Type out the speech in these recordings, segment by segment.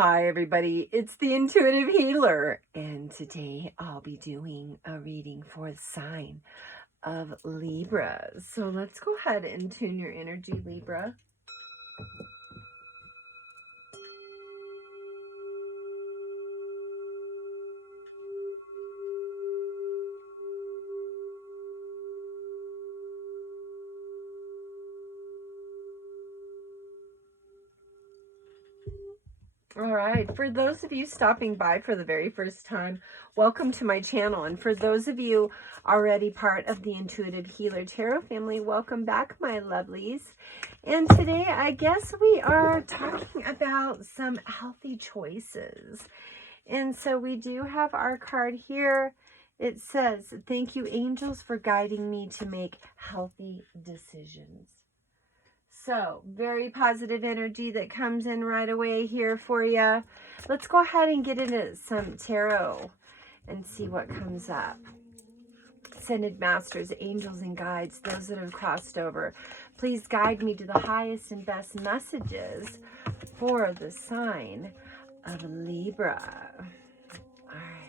Hi everybody, it's the Intuitive Healer, and today I'll be doing a reading for the sign of Libra. So let's go ahead and tune your energy, Libra. All right, for those of you stopping by for the very first time, welcome to my channel. And for those of you already part of the Intuitive Healer Tarot family, welcome back, my lovelies. And today, I guess we are talking about some healthy choices. And so we do have our card here. It says, "Thank you, angels, for guiding me to make healthy decisions." So, very positive energy that comes in right away here for you. Let's go ahead and get into some tarot and see what comes up. Ascended masters, angels, and guides, those that have crossed over, please guide me to the highest and best messages for the sign of Libra. All right.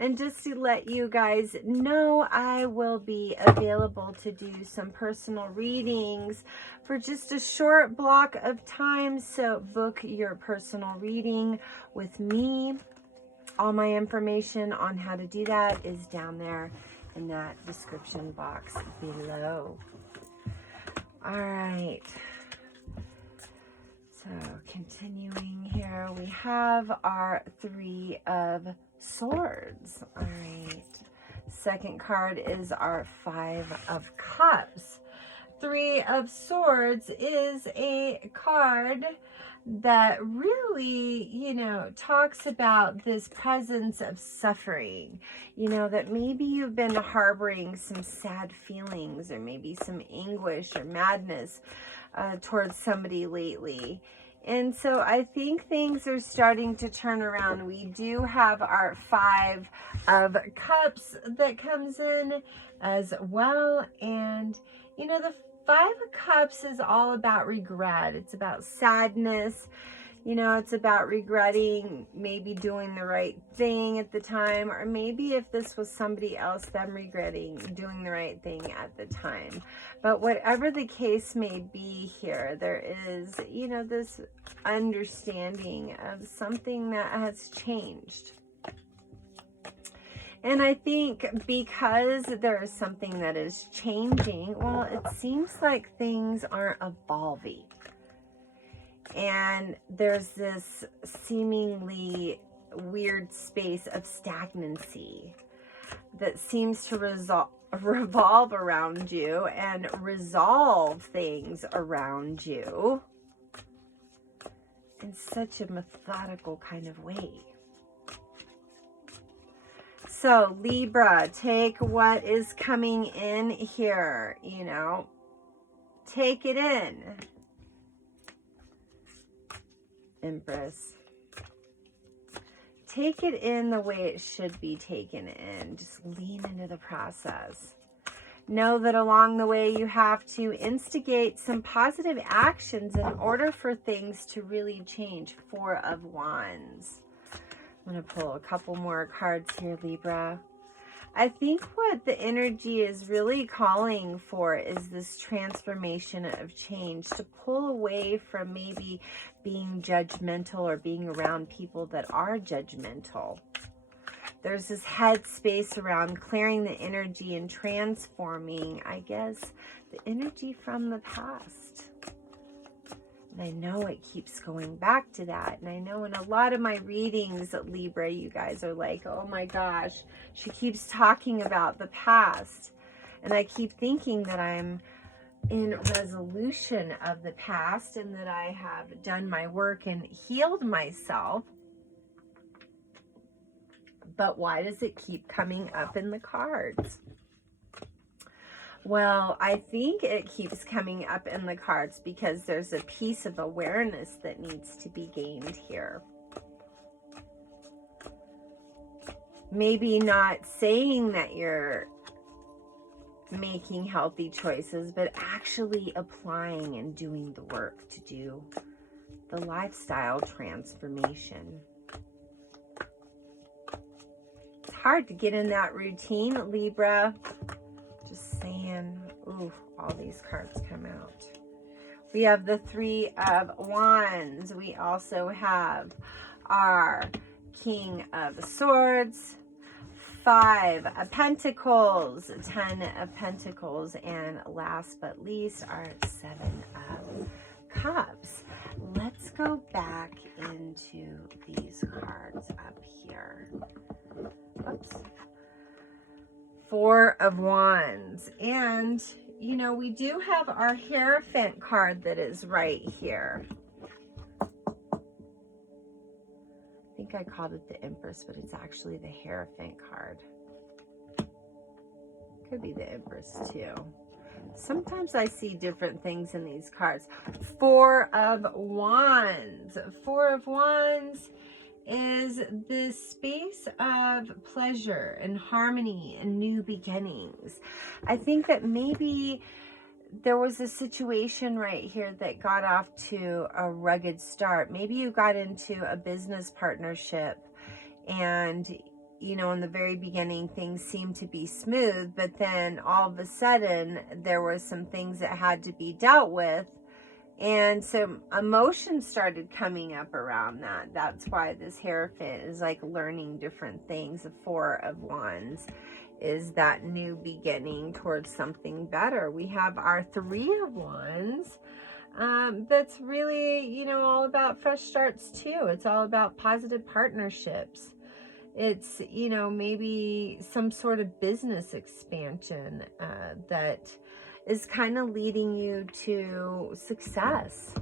And just to let you guys know, I will be available to do some personal readings for just a short block of time. So book your personal reading with me. All my information on how to do that is down there in that description box below. All right. So continuing here, we have our Three of Swords. All right. Second card is our Five of Cups. Three of Swords is a card that really, talks about this presence of suffering. That maybe you've been harboring some sad feelings or maybe some anguish or madness towards somebody lately. And so I think things are starting to turn around. We do have our Five of Cups that comes in as well. And, the Five of Cups is all about regret. It's about sadness. It's about regretting maybe doing the right thing at the time, or maybe if this was somebody else, them regretting doing the right thing at the time. But whatever the case may be here, there is, this understanding of something that has changed. And I think because there is something that is changing, well, it seems like things aren't evolving. And there's this seemingly weird space of stagnancy that seems to revolve around you and resolve things around you in such a methodical kind of way. So Libra, take what is coming in here, take it in. Empress, take it in the way it should be taken in. Just lean into the process. Know that along the way you have to instigate some positive actions in order for things to really change. Four of Wands. I'm going to pull a couple more cards here, Libra. I think what the energy is really calling for is this transformation of change, to pull away from maybe being judgmental or being around people that are judgmental. There's this head space around clearing the energy and transforming, I guess, the energy from the past. And I know it keeps going back to that. And I know in a lot of my readings, Libra, you guys are like, oh my gosh, she keeps talking about the past. And I keep thinking that I'm in resolution of the past and that I have done my work and healed myself. But why does it keep coming up in the cards? Well, I think it keeps coming up in the cards because there's a piece of awareness that needs to be gained here. Maybe not saying that you're making healthy choices, but actually applying and doing the work to do the lifestyle transformation. It's hard to get in that routine, Libra. Just saying. Ooh, all these cards come out. We have the Three of Wands. We also have our King of Swords, Five of Pentacles, 10 of Pentacles, and last but least, our Seven of Cups. Let's go back into these cards up here. Oops. Four of Wands. And, you know, we do have our Hierophant card that is right here. I think I called it the Empress, but it's actually the Hierophant card. Could be the Empress too. Sometimes I see different things in these cards. Four of Wands. Four of Wands is this space of pleasure and harmony and new beginnings. I think that maybe there was a situation right here that got off to a rugged start. Maybe you got into a business partnership and, you know, in the very beginning things seemed to be smooth, but then all of a sudden there were some things that had to be dealt with. And some emotions started coming up around that. That's why this Hierophant is like learning different things. The Four of Wands is that new beginning towards something better. We have our Three of Wands. That's really, you know, all about fresh starts too. It's all about positive partnerships. It's, you know, maybe some sort of business expansion that is kind of leading you to success.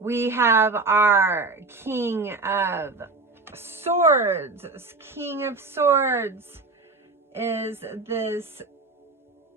We have our King of Swords. King of Swords is this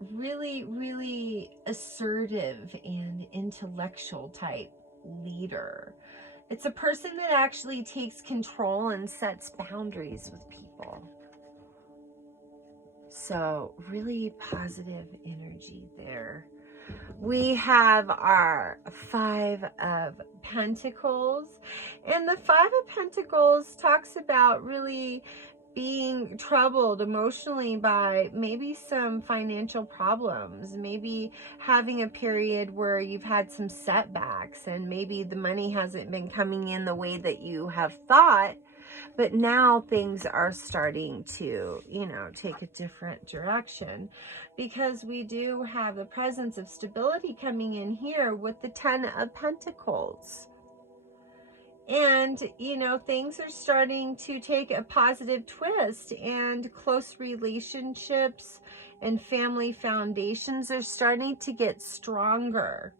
really, really assertive and intellectual type leader. It's a person that actually takes control and sets boundaries with people. So really positive energy there. We have our Five of Pentacles, and the Five of Pentacles talks about really being troubled emotionally by maybe some financial problems, maybe having a period where you've had some setbacks and maybe the money hasn't been coming in the way that you have thought. But now things are starting to, you know, take a different direction, because we do have the presence of stability coming in here with the Ten of Pentacles. And, you know, things are starting to take a positive twist, and close relationships and family foundations are starting to get stronger.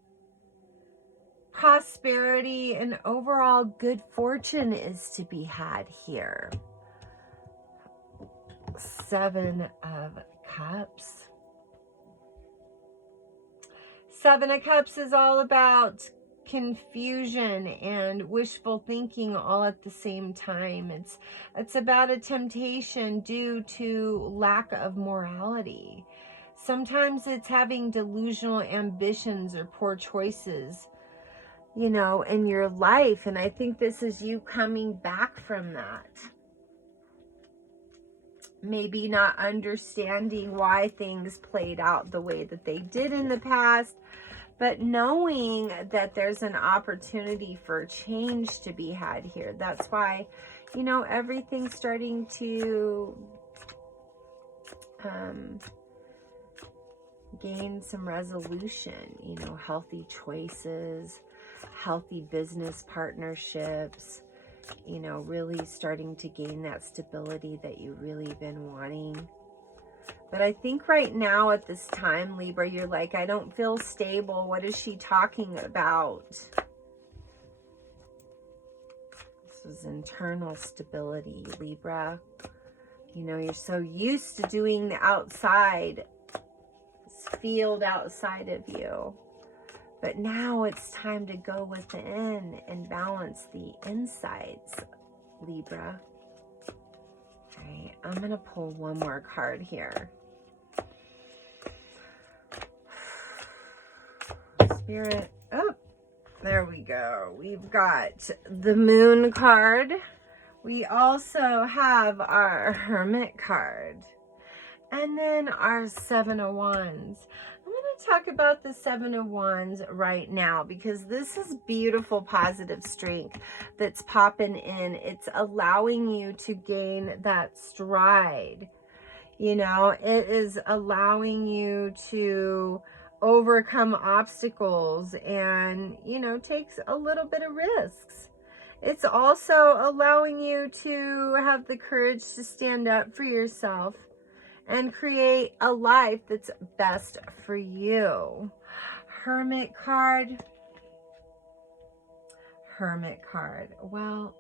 Prosperity and overall good fortune is to be had here. Seven of Cups. Seven of Cups is all about confusion and wishful thinking all at the same time. It's about a temptation due to lack of morality. Sometimes it's having delusional ambitions or poor choices, you know, in your life. And I think this is you coming back from that. Maybe not understanding why things played out the way that they did in the past, but knowing that there's an opportunity for change to be had here. That's why, you know, everything's starting to gain some resolution, you know, healthy choices, healthy business partnerships, you know, really starting to gain that stability that you've really been wanting. But I think right now at this time, Libra, you're like, I don't feel stable. What is she talking about? This was internal stability, Libra. You know, you're so used to doing the outside, this field outside of you. But now it's time to go within and balance the insides, Libra. All right, I'm going to pull one more card here. Spirit. Oh, there we go. We've got the Moon card. We also have our Hermit card. And then our Seven of Wands. I'm going to talk about the Seven of Wands right now because this is beautiful, positive strength that's popping in. It's allowing you to gain that stride. You know, it is allowing you to overcome obstacles and, you know, takes a little bit of risks. It's also allowing you to have the courage to stand up for yourself and create a life that's best for you. Hermit card. Hermit card. Well,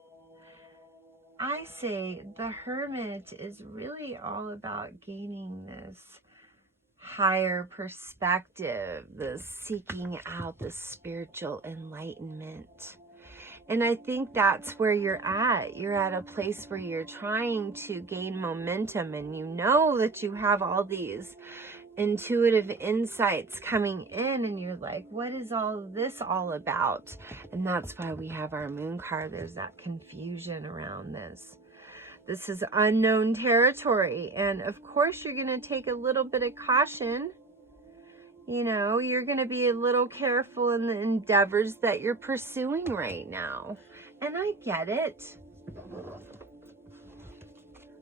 I say the Hermit is really all about gaining this higher perspective, the seeking out the spiritual enlightenment. And I think that's where you're at. You're at a place where you're trying to gain momentum and you know that you have all these intuitive insights coming in and you're like, what is all of this all about? And that's why we have our Moon card. There's that confusion around this. This is unknown territory. And of course, you're going to take a little bit of caution. You know, you're going to be a little careful in the endeavors that you're pursuing right now. And I get it.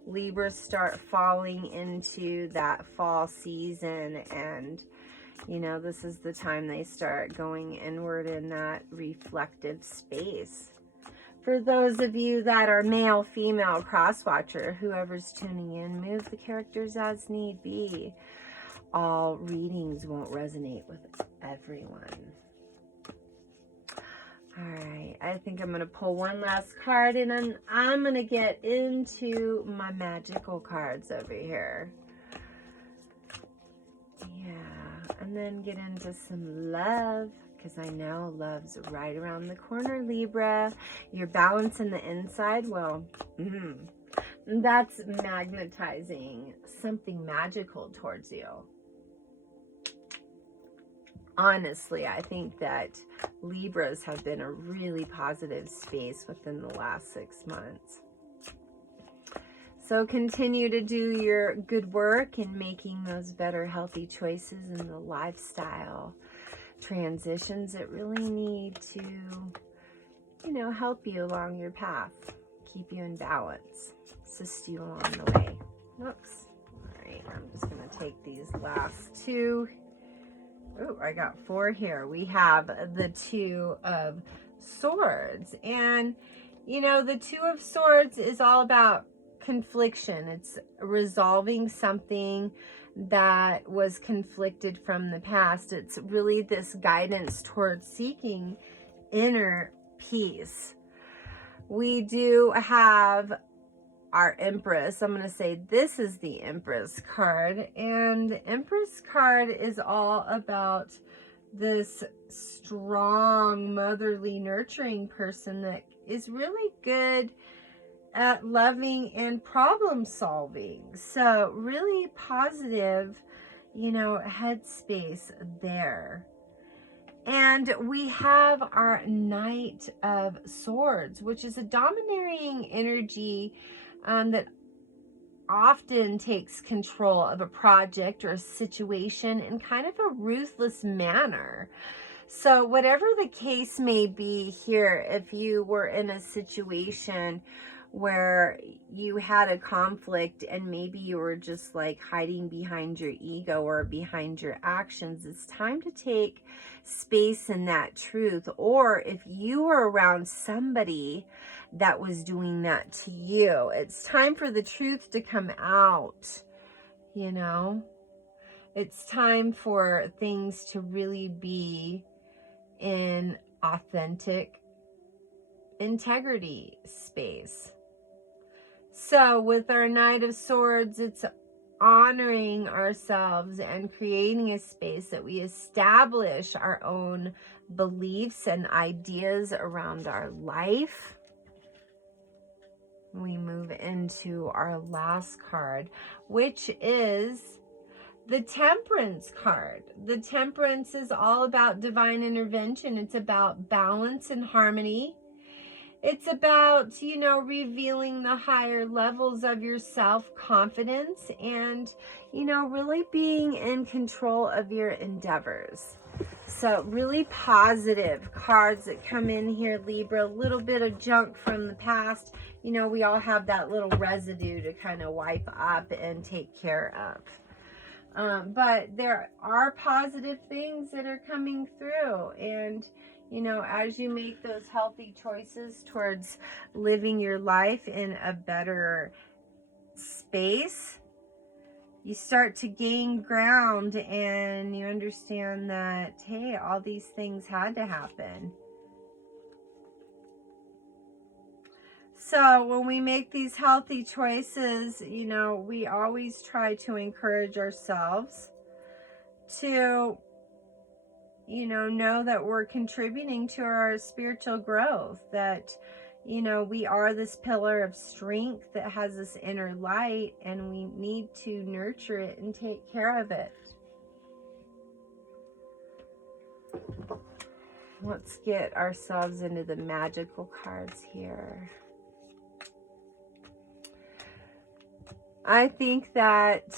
Libra start falling into that fall season. And, you know, this is the time they start going inward in that reflective space. For those of you that are male, female, cross-watcher, whoever's tuning in, move the characters as need be. All readings won't resonate with everyone. All right, I think I'm going to pull one last card and I'm going to get into my magical cards over here. Yeah, and then get into some love because I know love's right around the corner, Libra. You're balancing the inside. Well, that's magnetizing something magical towards you. Honestly, I think that Libras have been a really positive space within the last 6 months. So continue to do your good work in making those better, healthy choices in the lifestyle transitions that really need to, you know, help you along your path, keep you in balance, assist you along the way. Whoops. All right, I'm just going to take these last two. Oh, I got 4 here. We have the Two of Swords. And, you know, the Two of Swords is all about confliction. It's resolving something that was conflicted from the past. It's really this guidance towards seeking inner peace. We do have our Empress. I'm going to say this is the Empress card, and the Empress card is all about this strong, motherly, nurturing person that is really good at loving and problem solving. So really positive, you know, headspace there. And we have our Knight of Swords, which is a domineering energy that often takes control of a project or a situation in kind of a ruthless manner. So whatever the case may be here, if you were in a situation where you had a conflict and maybe you were just like hiding behind your ego or behind your actions, it's time to take space in that truth. Or if you were around somebody that was doing that to you, it's time for the truth to come out. You know, it's time for things to really be in authentic integrity space. So with our Knight of Swords, it's honoring ourselves and creating a space that we establish our own beliefs and ideas around our life. We move into our last card, which is the Temperance card. The Temperance is all about divine intervention. It's about balance and harmony. It's about, you know, revealing the higher levels of your self-confidence and, you know, really being in control of your endeavors. So really positive cards that come in here, Libra. A little bit of junk from the past. You know, we all have that little residue to kind of wipe up and take care of. But there are positive things that are coming through. And, you know, as you make those healthy choices towards living your life in a better space, you start to gain ground and you understand that, hey, all these things had to happen. So when we make these healthy choices, you know, we always try to encourage ourselves to, you know that we're contributing to our spiritual growth, that, you know, we are this pillar of strength that has this inner light, and we need to nurture it and take care of it. Let's get ourselves into the magical cards here. I think that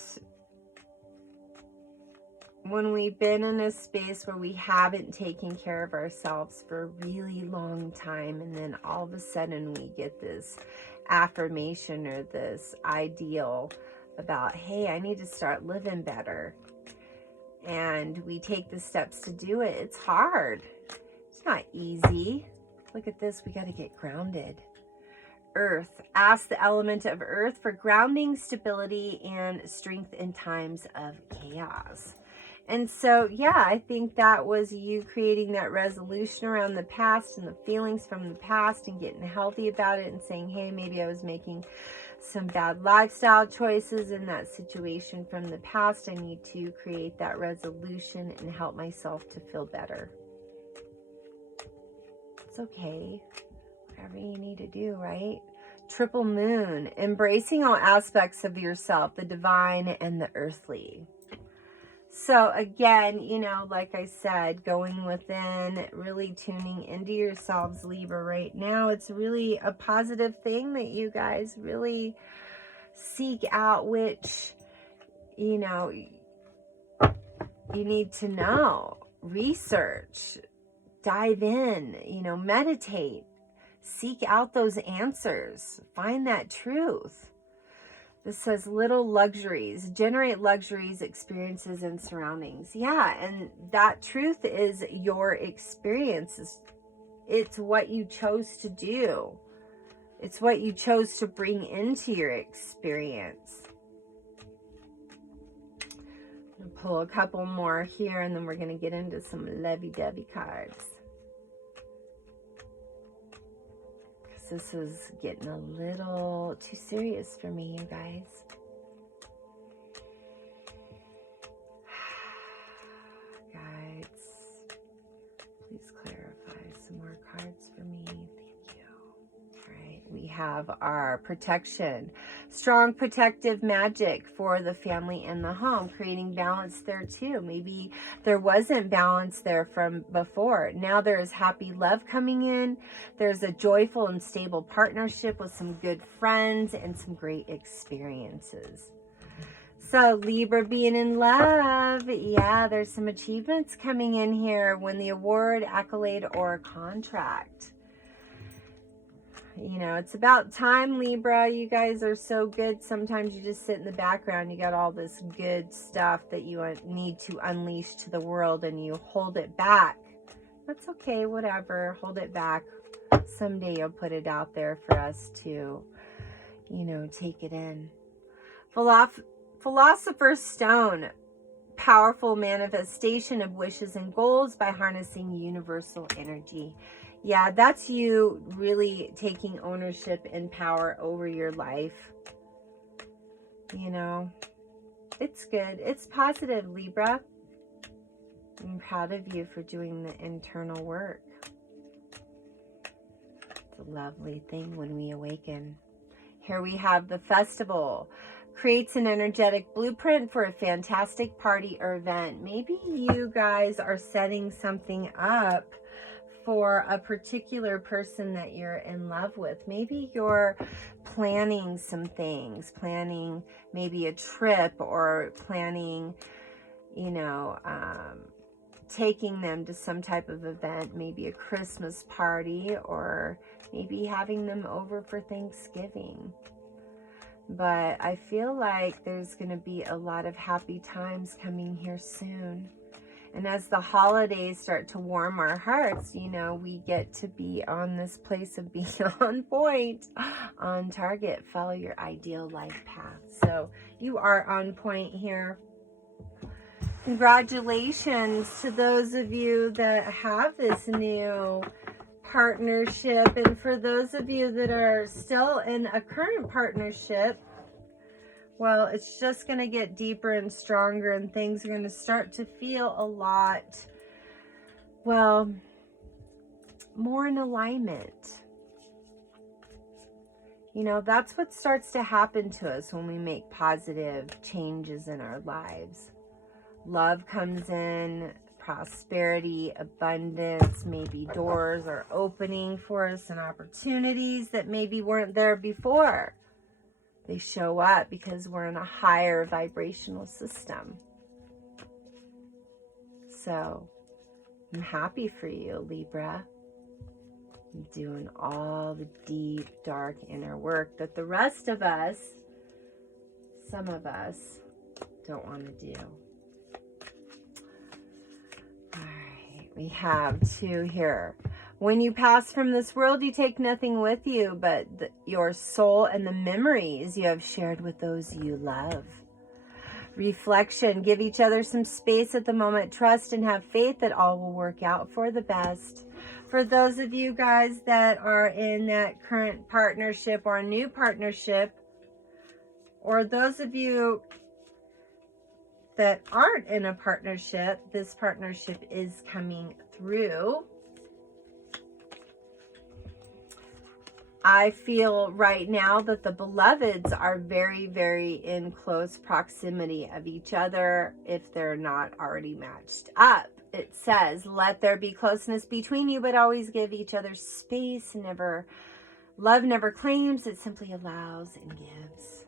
when we've been in a space where we haven't taken care of ourselves for a really long time, and then all of a sudden we get this affirmation or this ideal about, hey, I need to start living better, and we take the steps to do it, it's hard. It's not easy. Look at this. We got to get grounded. Earth. Ask the element of earth for grounding, stability, and strength in times of chaos. And so, yeah, I think that was you creating that resolution around the past and the feelings from the past and getting healthy about it and saying, hey, maybe I was making some bad lifestyle choices in that situation from the past. I need to create that resolution and help myself to feel better. It's okay. Whatever you need to do, right? Triple moon. Embracing all aspects of yourself, the divine and the earthly. So again, you know, like I said, going within, really tuning into yourselves, Libra, right now. It's really a positive thing that you guys really seek out, which, you know, you need to know. Research, dive in, you know, meditate, seek out those answers, find that truth. This says little luxuries, generate luxuries, experiences, and surroundings. Yeah, and that truth is your experiences. It's what you chose to do. It's what you chose to bring into your experience. I'm going to pull a couple more here, and then we're going to get into some lovey-dovey cards. This is getting a little too serious for me, you guys. Guides, please clarify some more cards for me. Thank you. All right, we have our protection. Strong protective magic for the family and the home, creating balance there too. Maybe there wasn't balance there from before. Now there is happy love coming in. There's a joyful and stable partnership with some good friends and some great experiences. So Libra, being in love. Yeah, there's some achievements coming in here. Win the award, accolade, or contract. You know, it's about time, Libra. You guys are so good. Sometimes you just sit in the background. You got all this good stuff that you need to unleash to the world, and you hold it back. That's okay, whatever. Hold it back. Someday you'll put it out there for us to, you know, take it in. Philosopher's Stone. Powerful manifestation of wishes and goals by harnessing universal energy. Yeah, that's you really taking ownership and power over your life. You know, it's good. It's positive, Libra. I'm proud of you for doing the internal work. It's a lovely thing when we awaken. Here we have the festival. creates an energetic blueprint for a fantastic party or event. Maybe you guys are setting something up for a particular person that you're in love with. Maybe you're planning some things, planning maybe a trip, or planning, you know, taking them to some type of event, maybe a Christmas party, or maybe having them over for Thanksgiving. But I feel like there's going to be a lot of happy times coming here soon. And as the holidays start to warm our hearts, you know, we get to be on this place of being on point, on target. Follow your ideal life path. So you are on point here. Congratulations to those of you that have this new partnership. And for those of you that are still in a current partnership, well, it's just going to get deeper and stronger, and things are going to start to feel a lot, well, more in alignment. You know, that's what starts to happen to us when we make positive changes in our lives. Love comes in, prosperity, abundance, maybe doors are opening for us and opportunities that maybe weren't there before. They show up because we're in a higher vibrational system. So, I'm happy for you, Libra. You're doing all the deep, dark inner work that the rest of us, some of us, don't want to do. All right, we have 2 here. When you pass from this world, you take nothing with you but your soul and the memories you have shared with those you love. Reflection. Give each other some space at the moment. Trust and have faith that all will work out for the best. For those of you guys that are in that current partnership or a new partnership, or those of you that aren't in a partnership, this partnership is coming through. I feel right now that the beloveds are very, very in close proximity of each other if they're not already matched up. It says, let there be closeness between you, but always give each other space. Love never claims, it simply allows and gives.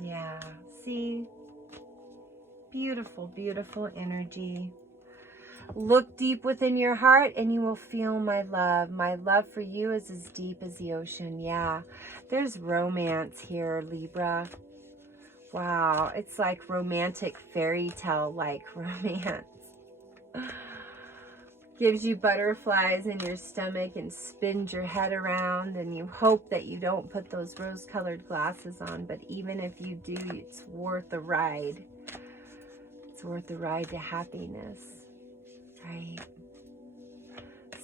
Yeah, see? Beautiful, beautiful energy. Look deep within your heart and you will feel my love. My love for you is as deep as the ocean. Yeah, there's romance here, Libra. Wow, it's like romantic fairy tale like romance. Gives you butterflies in your stomach and spins your head around, and you hope that you don't put those rose-colored glasses on, but even if you do, it's worth the ride. It's worth the ride to happiness. Right.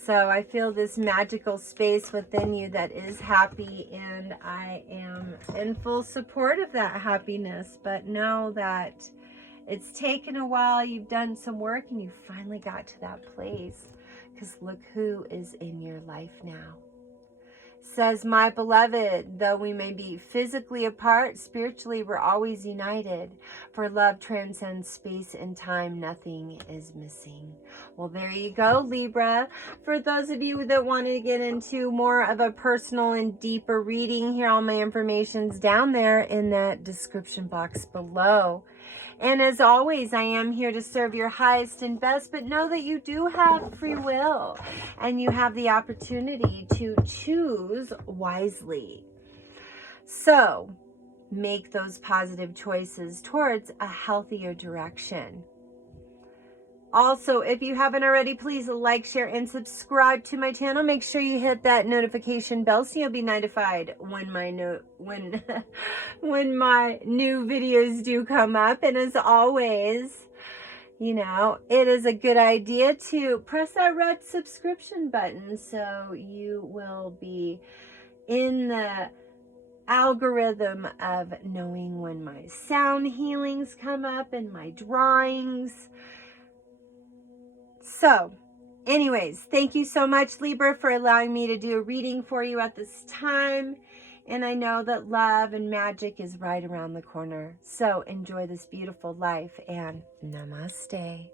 So I feel this magical space within you that is happy, and I am in full support of that happiness. But know that it's taken a while. You've done some work and you finally got to that place, because look who is in your life now. Says, my beloved, though we may be physically apart, spiritually we're always united. For love transcends space and time. Nothing is missing. Well, there you go, Libra. For those of you that wanted to get into more of a personal and deeper reading, here all my information's down there in that description box below. And as always, I am here to serve your highest and best, but know that you do have free will and you have the opportunity to choose wisely. So make those positive choices towards a healthier direction. Also, if you haven't already, please like, share, and subscribe to my channel. Make sure you hit that notification bell so you'll be notified when my when my new videos do come up. And as always, you know, it is a good idea to press that red subscription button so you will be in the algorithm of knowing when my sound healings come up and my drawings. So, anyways, thank you so much, Libra, for allowing me to do a reading for you at this time. And I know that love and magic is right around the corner. So enjoy this beautiful life and namaste.